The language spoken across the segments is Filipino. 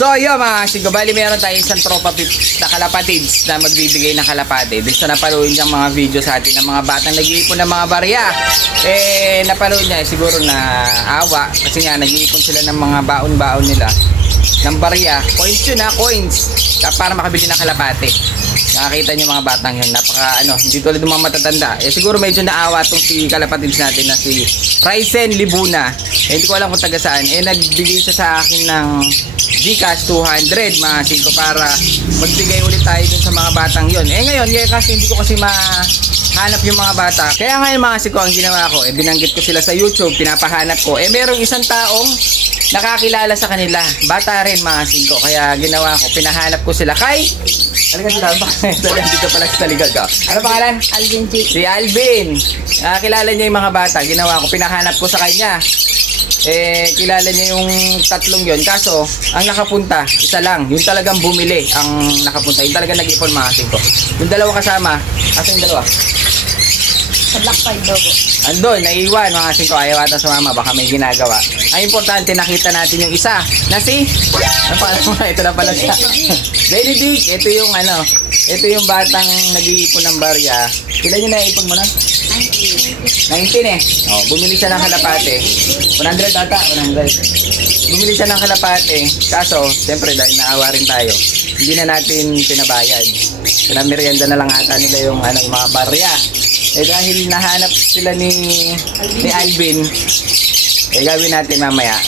So yun mga sigo, bali meron tayo isang tropa pips na kalapatids na magbibigay ng kalapate. Dito na napanood niyang mga video sa atin ng mga batang nag-iipon ng mga barya. Napanood niya siguro na awa kasi nga nag-iipon sila ng mga baon-baon nila ng barya. Coins yun ha, coins para makabili ng kalapate. Nakakita niyo mga batang yun, napaka hindi tulad ng mga matatanda. Siguro medyo naawa tong si kalapatids natin na si Ryzen Libuna. Hindi ko alam kung taga saan. Nagbigay siya sa akin ng Gcash 200 mga singko para magbigay ulit tayo dun sa mga batang yun. Ngayon, kasi hindi ko kasi mahanap yung mga bata. Kaya ngayon mga singko, ang ginawa ko, binanggit ko sila sa YouTube, pinapahanap ko. Merong isang taong nakakilala sa kanila. Bata rin mga singko. Kaya ginawa ko, pinahanap ko sila kay Halika sila, dito pala sa taligad ka. Ano pangalan? Alvin G. Si Alvin. Kilala niya yung mga bata. Ginawa ko, pinahanap ko sa kanya. Kilala niya yung tatlong yon. Kaso, ang nakapunta, isa lang. Yung talagang bumili ang nakapunta. Yung talagang nag-ipon mga singko. Yung dalawa kasama. Asa yung dalawa? Sa Black Five Dogo. Andun, naiwan mga singko. Ayaw ata sa mama, baka may ginagawa. Ang importante, nakita natin yung isa na si ano pala mo? Ito na pala siya. Benedict. Ito yung ito yung batang nag-iipon ng barya. Kailan nyo na-iipon mo na? 19 bumili siya ng kalapate. 100 ata, 100. Bumili siya ng kalapate. Kaso, siyempre dahil naawa rin tayo, hindi na natin pinabayad. Pinamerienda na lang ata nila yung mga barya. Dahil nahanap sila ni Alvin, gawin natin mamaya,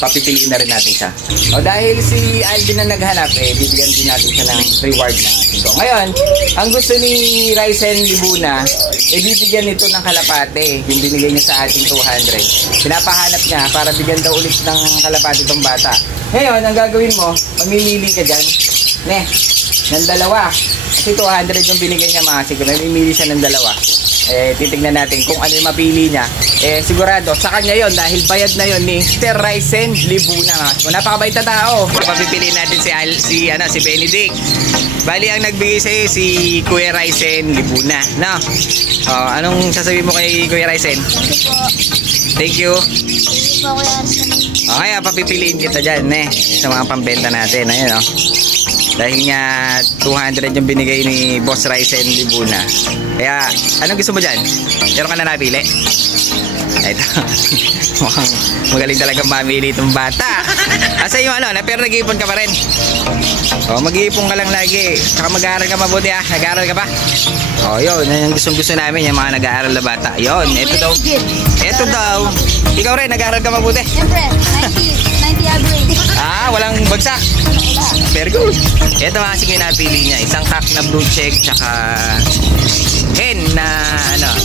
papipiliin na rin natin siya. Dahil si Alvin na naghanap, bibigyan din natin siya ng reward na ito. Ngayon, ang gusto ni Ryzen Libuna, bibigyan nito ng kalapate. Yung binigay niya sa ating 200. Pinapahanap niya para bigyan daw ulit ng kalapate itong bata. Ngayon, ang gagawin mo, mamimili ka dyan, ng dalawa. Kasi 200 yung binigay niya mga siguro. Mamimili siya ng dalawa. Titignan natin kung ano yung mapili niya. Sigurado, sa kanya yon dahil bayad na yon ni Mr. Ryzen Libuna. Napakabait na tao. Papipiliin natin si Benedict. Bali, ang nagbigay sa'yo si Kuya Ryzen Libuna. No? Anong sasabihin mo kay Kuya Ryzen? Thank you po. Thank you. Thank you po Kuya Ryzen. Kaya papipiliin kita dyan sa mga pambenta natin. Ayun dahil nga 200 yung binigay ni Boss Ryzen Libuna. Kaya anong gusto mo dyan? Meron ka na napili? Ito. Mukhang magaling talagang mamili itong bata. Asa yung pero nag-iipon ka pa rin? Mag-iipon ka lang lagi. Saka mag-aaral ka mabuti Nag-aaral ka pa? Yun. Yan yung gusto namin, yung mga nag-aaral na bata. Yun, ito daw. Ito daw. Ikaw rin, nag-aaral ka mabuti? Siyempre, 90 average. Walang bagsak. Very good. Ito mga sige napili niya. Isang cock na blue check, tsaka hen na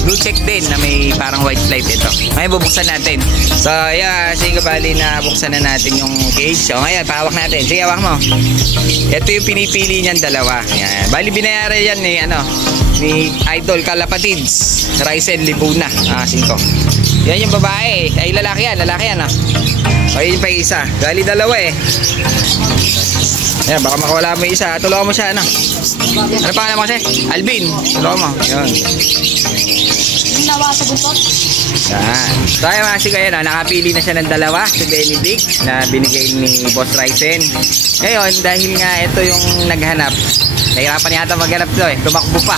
blue check din na may parang white flight ito. Ngayon bubuksan natin. So sige bali na buksan na natin yung cage. So ngayon pahawak natin. Sige hawak mo. Ito yung pinipili niyan dalawa. Yan. Bali binayaran yan ni Idol Kalapatids Ryzen Libuna. 5. Yan yung babae. Ay lalaki yan yun pa yung isa. Bali dalawa Yan, baka makawala mo yung isa. Tulungan mo siya, Ano pangalan mo kasi? Alvin. Tulungan mo. Yun. Nawa sa buntot. Yan. So, ayun mga sigo, nakapili na siya ng dalawa. Si Benedict na binigay ni Boss Ryzen. Ngayon, dahil nga ito yung naghanap, nahirapan yata maghanap to tumakbo pa.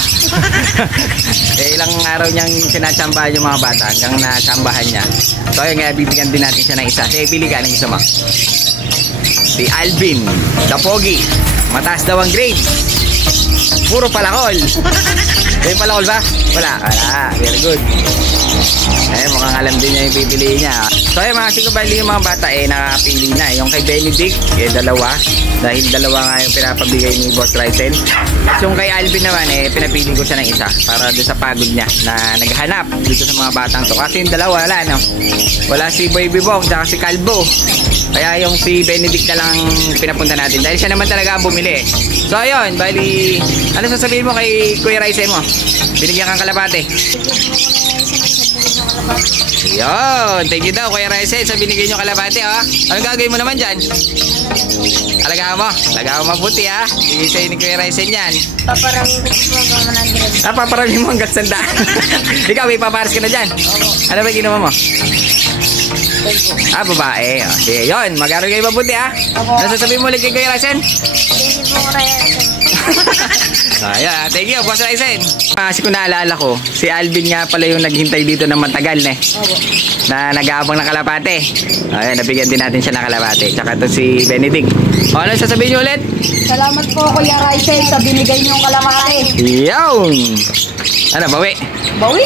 Ilang araw niyang sinatsambahan yung mga bata hanggang natsambahan niya. So, ayun nga, bibigyan din natin siya ng isa. Sige, pili ka ng isa mo. Si Alvin, the Pogi. Mataas daw ang grade. Puro palakol. May palakol ba? Wala. Very good. Mukhang alam din niya yung pipiliin niya. So mga sigubali yung mga bata nakapili na. Yung kay Benedict, dalawa. Dahil dalawa nga yung pinapabigay ni Boss Ryzen. So yung kay Alvin naman, pinapili ko siya ng isa. Para doon sa pagod niya na naghanap dito sa mga batang to. Kasi yung dalawa wala wala si Baby Bong at si Calvo. Kaya yung si Benedict na lang pinapunta natin. Dahil siya naman talaga ang bumili. So ayun, bali, ano sasabihin mo kay Kuya Ryzen mo? Binigyan kang kalapate. Yun, thank you daw Kuya Ryzen sa binigay nyo kalapate. Anong gagawin mo naman dyan? Alagaan mo mabuti Bigay sa'yo ni Kuya Ryzen yan. Paparami ko po 100. Paparami mo hanggang 100. Ikaw, may paparas ka na dyan. Ano ba ginawa mo? Babae. Oh, sige, yun. Mag-aral kayo mabuti, ha? Ano sasabihin mo ulit kay Kuya Ryzen? Thank you po, Ryzen. Ayan, thank you, Boss Ryzen. Kasi kung naalala ko, si Alvin nga pala yung naghintay dito ng matagal, na nag-aabang ng kalapate. Ayan, nabigyan din natin siya ng kalapate. Tsaka ito si Benedict. O, ano sasabihin niyo ulit? Salamat po, Kuya Ryzen, sa binigay niyong kalamari. Yawn! Ano, bawi? Bawi!